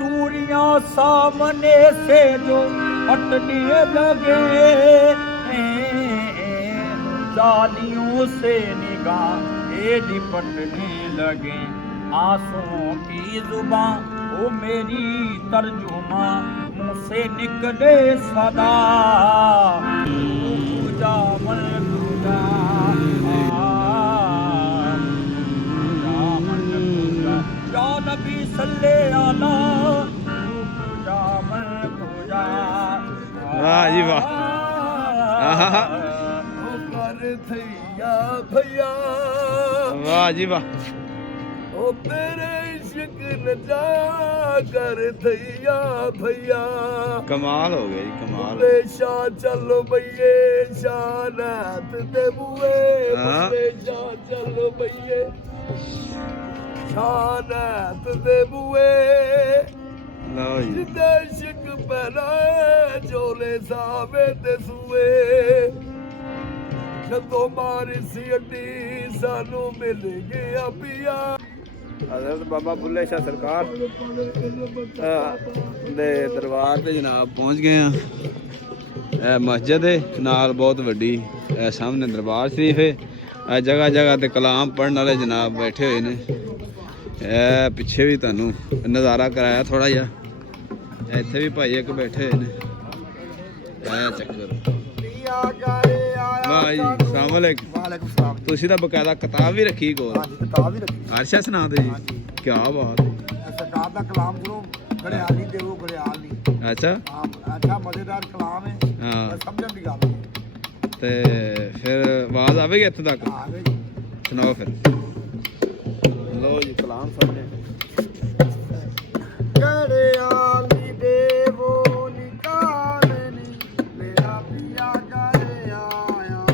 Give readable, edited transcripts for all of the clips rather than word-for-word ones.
दूरियां सामने से जो हटने लगे, जालियों से निगाह लिपटने लगे। आंसुओं की जुबां ओ मेरी तर्जुमा, मुँह से निकले सदा पूजा मन पूजा, या नबी सल्ले अला पूजा मन पूजा। वाह जी वाह। आहा कर थैया भैया, वाह जी वाह। ओ तेरे इश्क न जा कर थैया भैया। कमाल हो गया जी, कमाल। शाह चलो भैये शानात दे बुए, शाह चलो भैये शानात दे बुए। लो जी जिंदा इश्क पहना झोले सावे ते सुए, ਜਦੋਂ ਮਾਰੀ ਸੀ ਅੱਡੀ ਸਾਨੂੰ ਮਿਲ ਗਿਆ ਪਿਆ। हजरत बाबा बुल्ले शाह सरकार ਦੇ ਦਰਬਾਰ ਤੇ ਜਨਾਬ ਪਹੁੰਚ ਗਏ ਆ। ਇਹ ਮਸਜਿਦ ਹੈ ਨਾਲ ਬਹੁਤ ਵੱਡੀ, ਇਹ ਸਾਹਮਣੇ ਦਰਬਾਰ ਸ਼ਰੀਫ ਹੈ। ਇਹ ਜਗ੍ਹਾ ਜਗ੍ਹਾ ਤੇ ਕਲਾਮ ਪੜਨ ਵਾਲੇ ਜਨਾਬ ਬੈਠੇ ਹੋਏ ਨੇ। ਇਹ ਪਿੱਛੇ ਵੀ ਤੁਹਾਨੂੰ ਨਜ਼ਾਰਾ ਕਰਾਇਆ ਥੋੜਾ ਜਿਹਾ, ਇੱਥੇ ਵੀ ਭਾਈ ਇੱਕ ਬੈਠੇ ਹੋਏ ਨੇ। ਇਹ ਚੱਕਰ ਵਾਹ ਜੀ। अस्सलाम वालेकुम। ਵਾਲੇਕੁਮ ਸਲਾਮ। ਤੁਸੀਂ ਤਾਂ ਬਕਾਇਦਾ ਕਿਤਾਬ ਵੀ ਰੱਖੀ ਕੋਲ? ਹਾਂਜੀ ਕਿਤਾਬ ਵੀ ਰੱਖੀ। ਅਰਸ਼ਾ ਸੁਣਾ ਦੇ ਜੀ। ਕੀ ਬਾਤ ਹੈ। ਸਰਕਾਰ ਦਾ ਕਲਾਮ ਸੁਣੋ, ਗੜਿਆਲੀ ਦੇਵੋ ਗੜਿਆਲੀ। ਅੱਛਾ ਅੱਛਾ ਮਜ਼ੇਦਾਰ ਕਲਾਮ ਹੈ। ਹਾਂ ਸਮਝਣ ਦੀ ਗੱਲ ਹੈ। ਤੇ ਫਿਰ ਆਵਾਜ਼ ਆਵੇਗੀ ਇੱਥੇ ਤੱਕ? ਆ ਗਏ ਜੀ। ਸੁਣਾਓ ਫਿਰ। ਲੋ ਜੀ ਕਲਾਮ ਸੁਣਨੇ। ਗੜਿਆਲੀ ਦੇਵੋ ਨਿਕਾਲਨੀ, ਮੇਰਾ ਪਿਆ ਘਰ ਆਇਆ।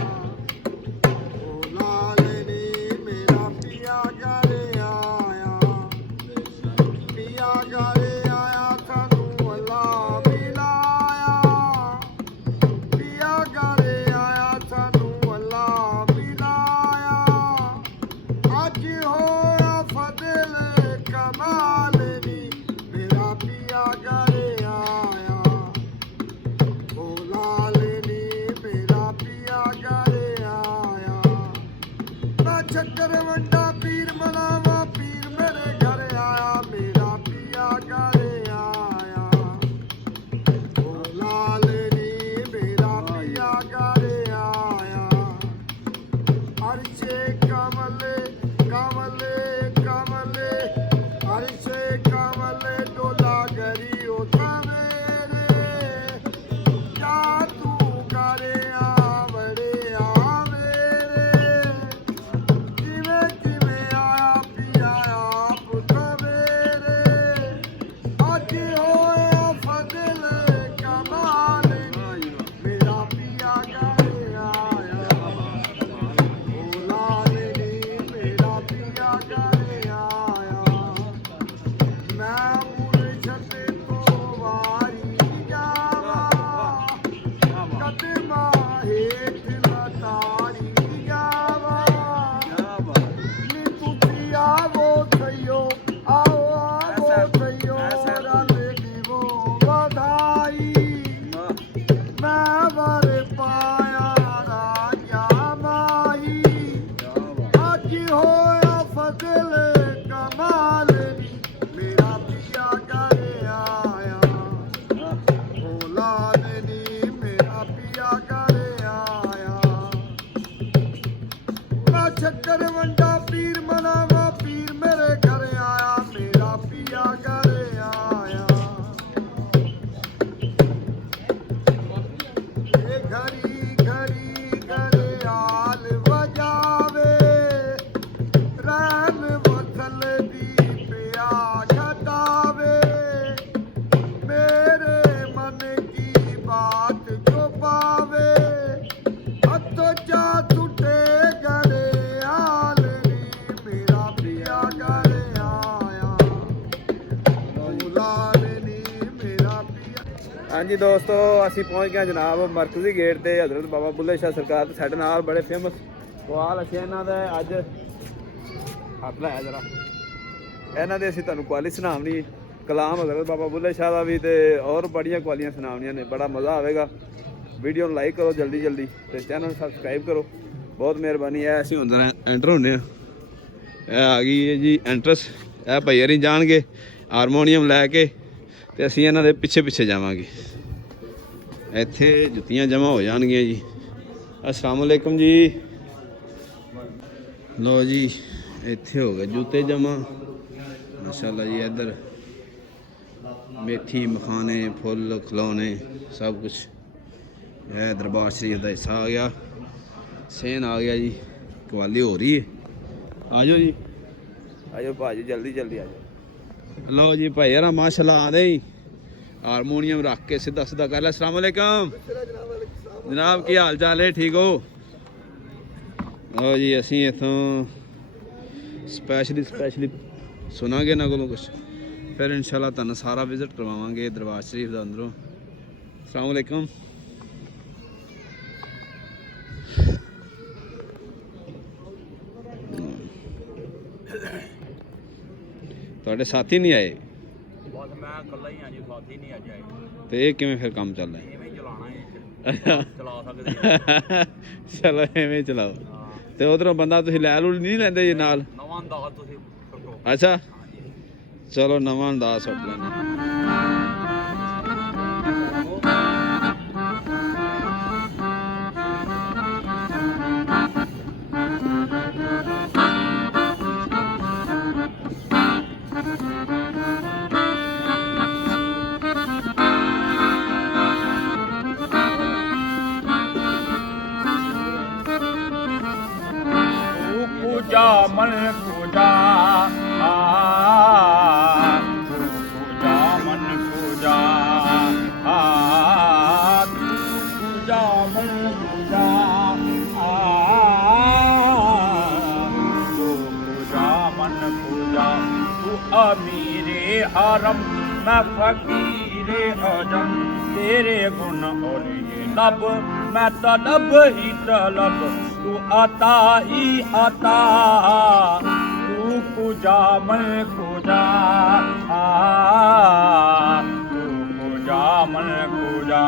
ਓ ਲਾਲਨੀ ਮੇਰਾ ਪਿਆ ਘਰ ਆਇਆ। ਪਿਆ ਘਰ ਆਇਆ ਸਾਨੂੰ ਅੱਲਾ ਮਿਲਾਇਆ। ਪਿਆ ਘਰ ਆਇਆ ਸਾਨੂੰ ਅੱਲਾ ਮਿਲਾਇਆ। ਅੱਜ ਹੋਇਆ ਫਜ਼ਲ ਕਮਾਲ ਨੀ, ਮੇਰਾ ਪਿਆ ਘਰ ਆਇਆ। ਓ ਲਾਲ ਨੀ ਮੇਰਾ ਪਿਆ ਘਰ ਆਇਆ। ਨਾ ਚੱਕਰ ਵੰਡਾ ਪੀਰ ਮਲਾਵਾ, ਪੀਰ ਮੇਰੇ ਘਰ ਆਇਆ। ਮੇਰਾ ਪਿਆ ਘਰ ਆਇਆ। ਓ ਲਾਲ ਨੀ ਮੇਰਾ ਪਿਆ ਘਰ ਆਇਆ। ਅਰਸ਼ੇ ਕਮਲੇ ਕਮਲੇ ਕਮਲੇ, ਅਰਸ਼ੇ ਕਮਲੇ ਡੋਲਾ ਗਰੀ ਉਠਾ ਮੇਰੇ। ਜਾ ਤੂੰ ਕਰਿਆ ਵੜਿਆ ਮੇਰੇ, ਕਿਵੇਂ ਕਿਵੇਂ ਆਇਆ ਪਿਆ ਆਪ ਮੇਰੇ। ਅੱਜ ਹੋਇਆ ਫਜ਼ਲ ਕਮਾਲ ਨੀ, ਮੇਰਾ ਪਿਆ ਘਰ ਆਇਆ। ਓ ਲਾਲ ਨੀ ਮੇਰਾ ਪਿਆ ਘਰ ਆਇਆ। ਮੈਂ ਮੁਰਸ਼ਦ ਤੋਂ ਵਾਰੀ ਜਾਵਾਂ, ਕਦਮਾਂ ਹੇਠ ਲਤਾਰੀ ਜਾਵਾਂ। ਨੀ ਤੁਸੀਂ ਆਵੋ ਥਈਓ, ਆਓ ਆਵੋ ਥਈਓ, ਰਲ ਦਿਵੋ ਵਧਾਈ। ਮੈਂ ਵਰ ਪਾਇਆ ਰਾਜਾ ਮਾਹੀ, ਅੱਜ ਹੋਇਆ ਫਜ਼ਲ ਕਮਾਲ ਨੀ, ਮੇਰਾ ਪਿਆ ਘਰ ਆਇਆ। ਓ ਲਾਲ ਨੀ ਮੇਰਾ ਪਿਆ ਘਰ ਆਇਆ। ਨਾ ਚੱਕਰ ਵੰਡਾ ਪੀਰ ਮਨਾਵਾ, ਪੀਰ ਮੇਰੇ ਘਰ ਆਇਆ। ਮੇਰਾ ਪਿਆ ਘਰ ਆਇਆ। ਇਹ ਘੜੀ ਘੜੀ ਘੜਿਆਲ ਵਜਾਵੇ, ਰਹਿਮ ਵਸਲ ਦੀ ਪਿਆ ਛਡਾਵੇ। ਮੇਰੇ ਮਨ ਕੀ ਬਾਤ ਜੋ ਪਾਵੇ, ਹੱਥੋਂ ਜਾ ਟੁੱਟੇ ਘੜਿਆਲ ਨੀ, ਮੇਰਾ ਪਿਆ ਘਰ ਆਇਆ। ਓ ਲਾਲ ਨੀ ਮੇਰਾ ਪਿਆ। ਹਾਂਜੀ ਦੋਸਤੋ, ਅਸੀਂ ਪਹੁੰਚ ਗਏ ਜਨਾਬ ਮਰਕਜ਼ੀ ਗੇਟ ਤੇ ਹਜ਼ਰਤ ਬਾਬਾ ਬੁੱਲੇ ਸ਼ਾਹ ਸਰਕਾਰ ਤੇ ਸਾਡੇ ਨਾਲ ਬੜੇ ਫੇਮਸ ਕਵਾਲ ਅਸੀਂ ਇਹਨਾਂ ਦਾ ਅੱਜ ਹੱਥ ਲਾਇਆ ਜਰਾ। ਇਹਨਾਂ ਦੇ ਅਸੀਂ ਤੁਹਾਨੂੰ ਕੁਆਲੀ ਸੁਣਾਉਣੀ कलाम हज़रत बाबा बुल्ले शाह का भी, तो और बड़िया कवालियां सुनावनियां ने, बड़ा मज़ा आएगा। वीडियो लाइक करो जल्दी जल्दी, तो चैनल सबसक्राइब करो, बहुत मेहरबानी है। ऐसे होंगे एंटर होने आ गई है जी एंट्रस। यह भाई हरी जाएंगे हारमोनीयम लैके, तो असी इन्हों के पिछे पिछे जावांगे। इत्थे जुत्तियां जमा हो जाएगियां जी। अस्सलाम वालेकुम जी। लो जी इत्थे हो गए जूते जमा माशाल्लाह जी। इधर मेथी मखाने फुल खिलौने सब कुछ है। दरबार शरीफ का हिस्सा आ गया, सेन आ गया जी। कवाली हो रही है, आ जाओ जी, आ जाओ भाजी जल्दी जल्दी आ जाओ। लो जी भाई यार माशाल्लाह आदे ही हारमोनीयम रख के सीधा सीधा कर लिया। अस्सलाम वालेकुम जनाब, की हाल चाल है, ठीक हो? लो जी असी इतों स्पैशली सुनांगे ना को कुछ, फिर इंशाल्लाह तुहानू सारा विजिट करवावांगे दरबार शरीफ का अंदरों। अस्सलाम वालेकुम। ਤੁਹਾਡੇ ਸਾਥੀ ਨਹੀਂ ਆਏ? ਬਸ ਮੈਂ ਇਕੱਲਾ ਹੀ ਹਾਂ ਜੀ, ਸਾਥੀ ਨਹੀਂ ਅੱਜ ਆਏ। ਤੇ ਇਹ ਕਿਵੇਂ ਫਿਰ ਕੰਮ ਚੱਲਦਾ ਹੈ? ਇਵੇਂ ਚਲਾਣਾ ਹੈ, ਚਲਾ ਸਕਦੇ ਚਲੋ ਐਵੇਂ ਚਲਾਓ। ਤੇ ਉਧਰੋਂ ਬੰਦਾ ਤੁਸੀਂ ਲੈ ਲੂ ਨਹੀਂ ਲੈਂਦੇ ਜੀ ਨਾਲ? ਨਵਾਂ ਅੰਦਾਜ਼ ਤੁਸੀਂ ਸੁੱਟੋ। ਅੱਛਾ ਚਲੋ ਨਵਾਂ ਅੰਦਾਜ਼ ਸੁੱਟ ਲੈਂਦੇ। पूजा मन पूजा पूजा मन पूजा पूजा मन पूजा पूजा मन पूजा। तू अमीरे हरम मैं फकीरे अजम, तेरे गुण और ये लब मैं तलब ही तलब। तू आता ही आता, तू पूजा मैं पूजा तू पूजा मैं पूजा।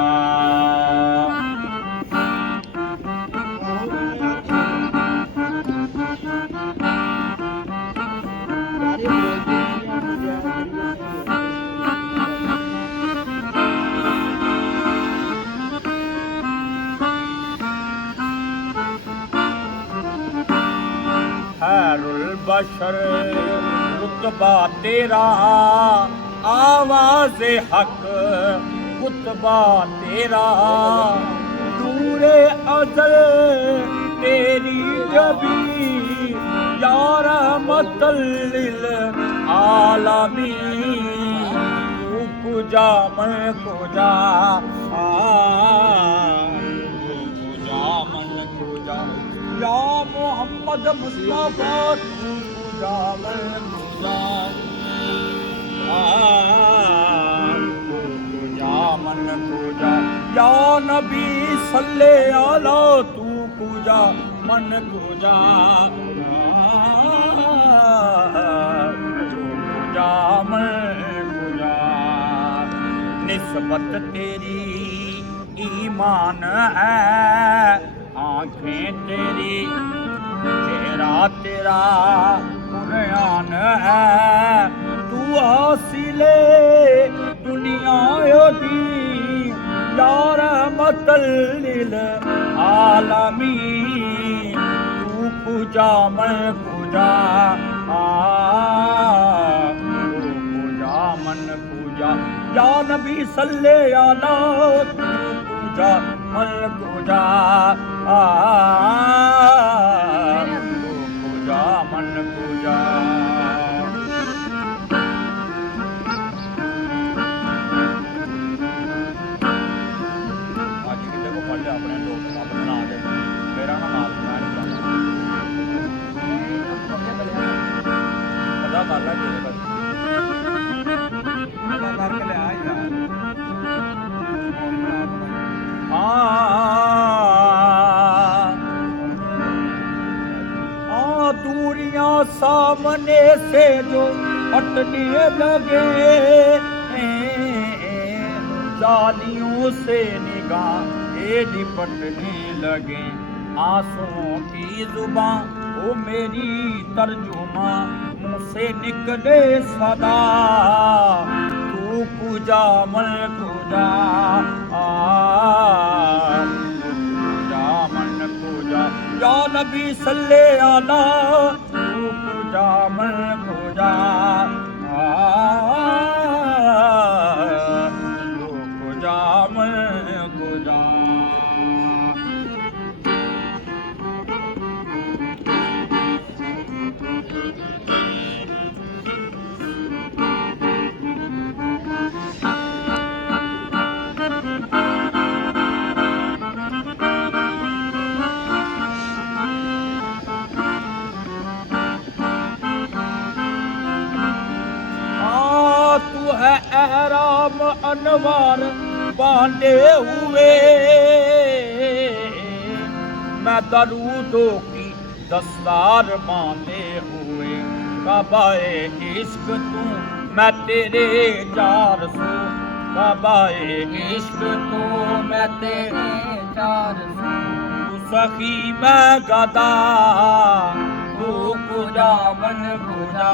खैरुल बशर रुतबा तेरा, आवाज़ हक खुतबा तेरा। नूरे अज़ल तेरी जबी, या रहमतल लिल आलमीन। तू पूजा मैं पूजा पूजा मन पूजा। या मोहम्मद मुस्तफा तू पूजा मैं पूजा पूजा मन पूजा। या नबी सल्ले अला तू पूजा मन पूजा पूजा मन पूजा। निस्बत तेरी ईमान है, आँखें तेरी चेहरा तेरा कुरान है। तू हासिले दुनिया दी, या रहमतल लिल आलमीन। तू पूजा मैं पूजा तू पूजा मन पूजा। या नबी सल्ले अला तू पूजा मन पूजा पूजा मन पूजा। आज कितने को पढ़ लिया अपने लोग अपने ना दे मेरा ना नाम पता कर ला करके ले आ यार। दूरियां सामने से जो हटने लगे जालियों से निगाह लिपटने लगे आंसुओं की जुबान ओ मेरी तर्जुमा मुँह से निकले सदा तू कुजा मन कुजा कुजा मन कुजा या नबी सल्ले अला तू कुजा मन कुजा तू कुजा मन कुजा तू है एहराम अनवार बांधे हुए मैं दरूदों की दस्तार बांधे हुए कबाए इश्क तू मैं तेरे जार सू कबाए इश्क तू मैं तेरे जार सू तू सखी मैं गदा तू कुजा मन कुजा